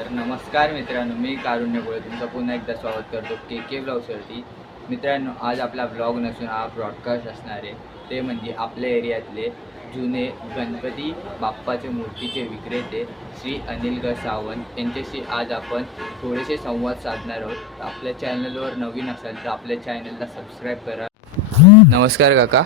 तर नमस्कार मित्रांनो मी कारुण्य गोळे तुमचं पुन्हा एकदा स्वागत करतो के के ब्लॉगसाठी मित्रांनो आज आपला ब्लॉग नसून हा ब्रॉडकास्ट असणार आहे. ते म्हणजे आपल्या एरियातले जुने गणपती बाप्पाचे मूर्तीचे विक्रेते श्री अनिल ग सावंत. यांच्याशी आज आपण थोडेसे संवाद साधणार आहोत. आपल्या चॅनलवर नवीन असाल तर आपल्या चॅनलला सबस्क्राईब करा. नमस्कार काका.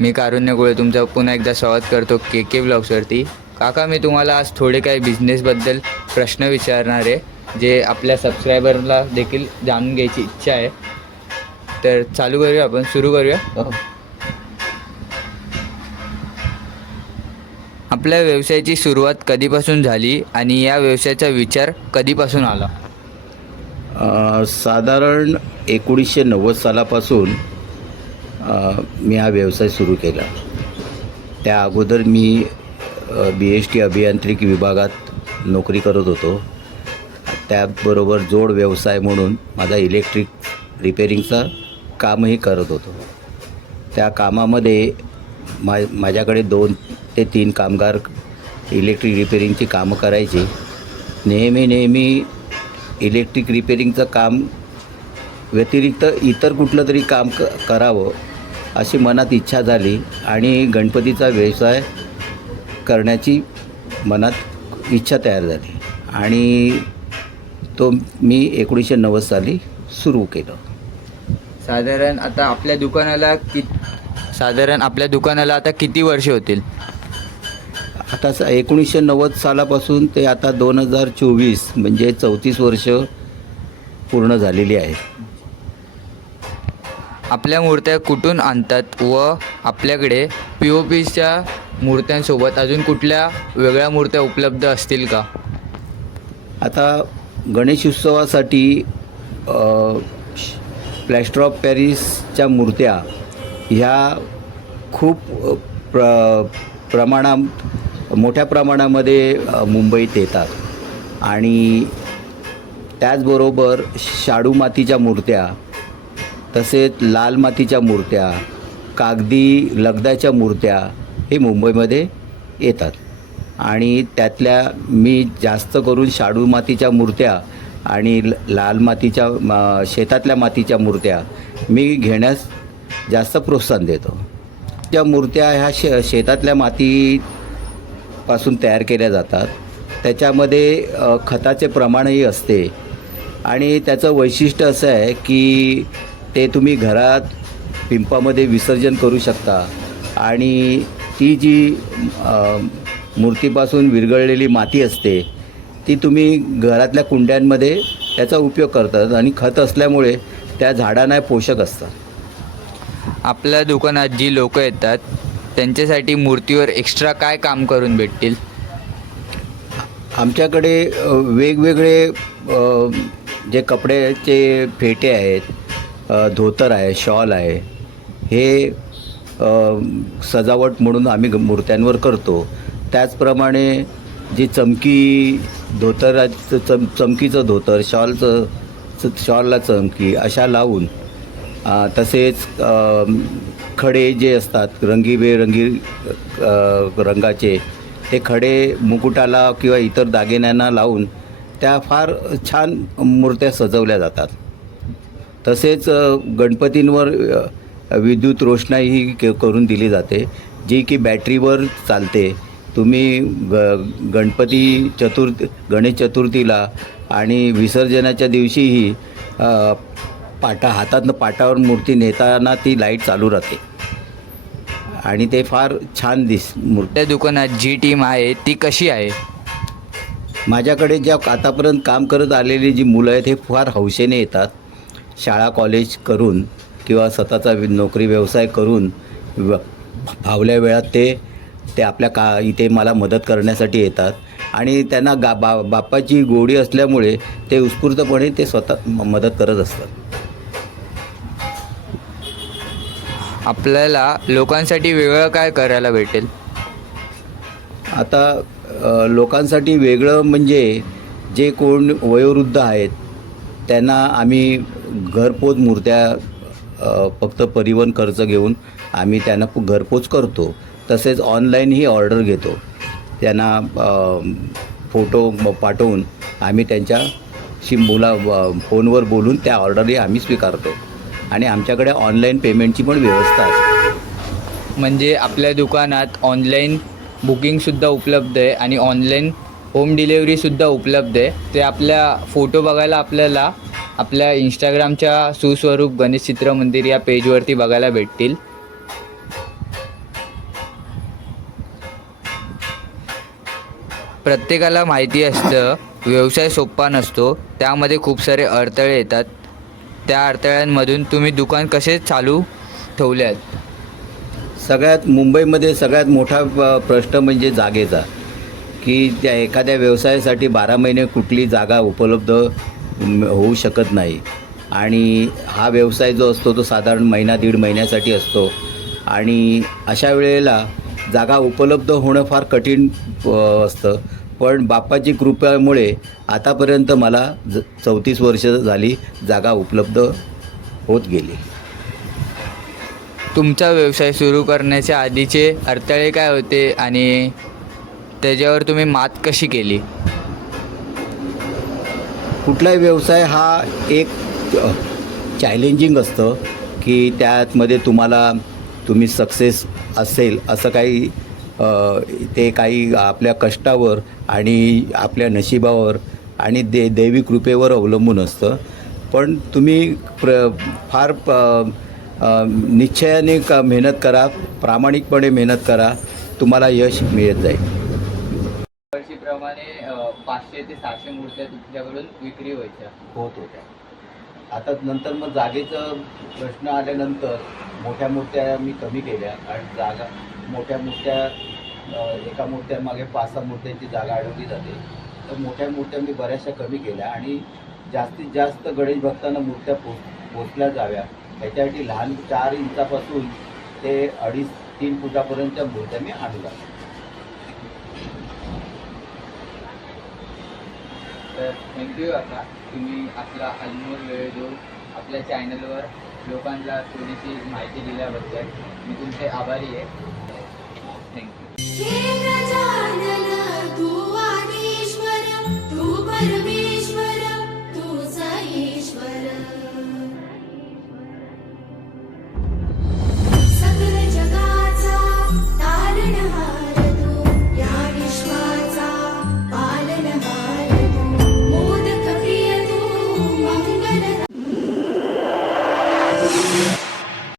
मी कारुण्य गोळे तुमचं पुन्हा एकदा स्वागत करतो के के ब्लॉग्सवरती काका मी तुम्हाला आज थोडे काही बिझनेसबद्दल प्रश्न विचारणार आहे जे आपल्या सबस्क्रायबरला देखील जाणून घ्यायची इच्छा आहे. तर चालू करूया आपण सुरू करूया. आपल्या व्यवसायाची सुरुवात कधीपासून झाली आणि या व्यवसायाचा विचार कधीपासून आला? अ, साधारण एकोणीसशे नव्वद सालापासून अ, मी हा व्यवसाय सुरू केला. त्या अगोदर मी बी एस टी अभियांत्रिकी विभागात नोकरी करत होतो. त्याबरोबर जोड व्यवसाय म्हणून माझा इलेक्ट्रिक रिपेरिंगचा कामही करत होतो. त्या कामामध्ये मा माझ्याकडे दोन ते तीन कामगार इलेक्ट्रिक रिपेरिंगची कामं करायचे. नेहमी नेहमी इलेक्ट्रिक रिपेरिंगचं काम व्यतिरिक्त इतर कुठलं तरी काम क करावं अशी मनात इच्छा झाली आणि गणपतीचा व्यवसाय करण्याची मनात इच्छा तयार झाली. आणि तो मी एकोणीसशे नव्वद साली सुरू केलं. साधारण आता आपल्या दुकानाला कि साधारण आपल्या दुकानाला आता किती वर्षे होतील? आता स एकोणीसशे नव्वद सालापासून ते आता दोन हजार चोवीस म्हणजे चौतीस वर्ष पूर्ण झालेली आहेत. आपल्या मूर्त्या कुठून आणतात व आपल्याकडे पी ओ पीच्या मूर्त्यांसोबत अजून कुठल्या वेगळ्या मूर्त्या उपलब्ध असतील का? आता गणेश उत्सवासाठी प्लॅस्टर ऑफ पॅरिसच्या मूर्त्या ह्या खूप प्र प्रमाणात मोठ्या प्रमाणामध्ये मुंबईत येतात. आणि त्याचबरोबर शाडू मातीच्या मूर्त्या तसेच लाल मातीच्या मूर्त्या कागदी लगदाच्या मूर्त्या हे मुंबईमध्ये येतात. आणि त्यातल्या मी जास्त करून शाडू मातीच्या मूर्त्या आणि ल- लाल मातीच्या शेतातल्या मातीच्या मूर्त्या मी घेण्यास जास्त प्रोत्साहन देतो. त्या मूर्त्या ह्या शे शेतातल्या मातीपासून तयार केल्या जातात त्याच्यामध्ये खताचे प्रमाणही असते. आणि त्याचं वैशिष्ट्य असं आहे की ते तुम्ही घरात पिंपामध्ये विसर्जन करू शकता आणि ती जी मूर्तीपासून विरघळलेली माती असते ती तुम्ही घरातल्या कुंड्यांमध्ये त्याचा उपयोग करतात आणि खत असल्यामुळे त्या झाडांना पोषक असतात. आपल्या दुकानात जी लोक येतात त्यांच्यासाठी मूर्तीवर एक्स्ट्रा काय काम करून भेटतील? आमच्याकडे वेगवेगळे जे कपड्याचे फेटे आहेत धोतर आहे शॉल आहे हे सजावट म्हणून आम्ही ग- मूर्त्यांवर करतो. त्याचप्रमाणे जी चमकी धोतराचं चम चमकीचं धोतर शॉलचं च- शॉलला चमकी अशा लावून तसेच खडे जे असतात रंगीबेरंगी रंगाचे ते खडे मुकुटाला किंवा इतर दागिन्यांना लावून त्या फार छान मूर्त्या सजवल्या जातात. तसेच गणपतींवर विद्युत रोषणाई के करून दिली जाते जी की बॅटरीवर चालते. तुम्ही ग गणपती चतुर्थ गणेश चतुर्थीला आणि विसर्जनाच्या दिवशीही पाटा हातातनं पाटावर मूर्ती नेताना ती लाइट चालू राहते. आणि ते फार छान दिस मूर्ती. त्या दुकानात जी टीम आहे ती कशी आहे? माझ्याकडे ज्या आतापर्यंत काम करत आलेली जी मुलं आहेत हे फार हौसेने येतात. शाळा कॉलेज करून किंवा स्वतःचा नोकरी व्यवसाय करून व- फावल्या वेळात ते ते आपल्या का इथे मला मदत करण्यासाठी येतात. आणि त्यांना गा बा बाप्पाची गोडी असल्यामुळे ते उत्स्फूर्तपणे ते स्वतः मदत करत असतात. आपल्याला लोकांसाठी वेगळं काय करायला भेटेल? आता लोकांसाठी वेगळं म्हणजे जे कोण वयोवृद्ध आहेत त्यांना आम्ही घरपोच मूर्त्या फक्त परिवहन खर्च घेऊन आम्ही त्यांना घरपोच करतो. तसेच ऑनलाईनही ऑर्डर घेतो. त्यांना फोटो पाठवून आम्ही त्यांच्याशी मुला व- फोनवर बोलून त्या ऑर्डरही आम्ही स्वीकारतो. आणि आमच्याकडे ऑनलाईन पेमेंटची पण व्यवस्था असते. म्हणजे आपल्या दुकानात ऑनलाईन बुकिंगसुद्धा उपलब्ध आहे आणि ऑनलाईन होम डिलेवरीसुद्धा उपलब्ध आहे. ते आपल्या फोटो बघायला आपल्याला आपल्या इंस्टाग्रामच्या सुस्वरूप गणेश चित्र मंदिर या पेजवरती बघायला भेटतील. प्रत्येकाला माहिती असतं व्यवसाय सोपा नसतो त्यामध्ये खूप सारे अडथळे येतात. त्या अडथळ्यांमधून तुम्ही दुकान कसे चालू ठेवले आहेत सगळ्यात मुंबईमध्ये सगळ्यात मोठा प- प्रश्न म्हणजे जागेचा. की त्या एखाद्या व्यवसायासाठी बारा महिने कुठली जागा उपलब्ध होऊ शकत नाही. आणि हा व्यवसाय जो असतो तो साधारण महिना दीड महिन्यासाठी असतो. आणि अशा वेळेला जागा उपलब्ध होणं फार कठीण असतं. पण बाप्पाची कृपेमुळे आतापर्यंत मला ज चौतीस वर्ष झाली जागा उपलब्ध होत गेली. तुमचा व्यवसाय सुरू करण्याच्या आधीचे अडथळे काय होते? आणि त्याच्यावर तुम्ही मात कशी केली? कुठलाही व्यवसाय हा एक चॅलेंजिंग असतं की त्यातमध्ये तुम्हाला तुम्ही सक्सेस असेल असं काही ते काही आपल्या कष्टावर आणि आपल्या नशिबावर आणि दे दैवी कृपेवर अवलंबून असतं. पण तुम्ही प्र फार प निश्चयाने क मेहनत करा प्रामाणिकपणे मेहनत करा तुम्हाला यश मिळत जाईल. पाचशे ते सहाशे मूर्त्या तुमच्याकडून विक्री व्हायच्या. होत होत्या. आता नंतर मग जागेचं प्रश्न आल्यानंतर मोठ्या मूर्त्या मी कमी केल्या आणि जागा मोठ्या मूर्त्या एका मूर्त्यामागे पाच सहा मूर्त्यांची जागा अडवली जाते. तर मोठ्या मूर्त्या मी बऱ्याचशा कमी केल्या आणि जास्तीत जास्त गणेश भक्तांना मूर्त्या पो पोचल्या जाव्या. ह्याच्यासाठी लहान चार इंचापासून ते अडीच तीन फुटापर्यंतच्या मूर्त्या मी आणल्या. तर थँक्यू आता तुम्ही आपला अनमोल वेळ देऊन आपल्या चॅनलवर लोकांना थोडीशी माहिती दिल्याबद्दल मी तुमचे आभारी आहे. थँक्यू